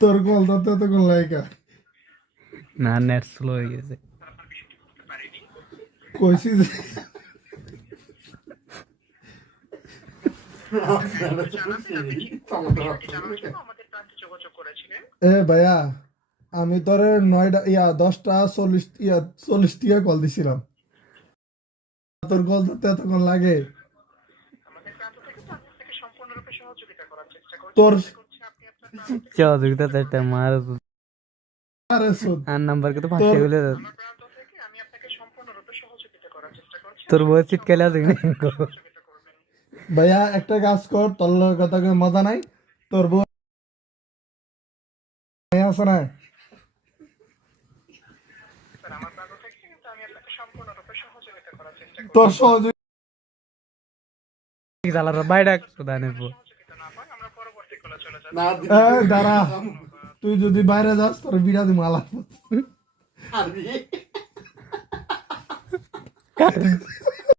তোর কল ধরতে এতক্ষণ লাইকা না নেট স্লো হয়ে গেছে। কইছি যে এ ভাইয়া আমি তোরে 10টা 40 টিকা কল দিছিলাম, তোর কল ধরতে এতক্ষণ লাগে? তোর সহযোগিতা চাইতে মার আরে শোন, আর নাম্বার কত তোর 500 গুলো তোর বউ চিৎকালে আছে কিনা ভাইয়া একটা কাজ কর, তোর লগে কথা কই মজা নাই, তোর বউ আছে না? তোর সহযোগী জালার বাইডা সুদানে পো দাঁড়া, তুই যদি বাইরে যাস তোর বিড়া দিম আলাপ।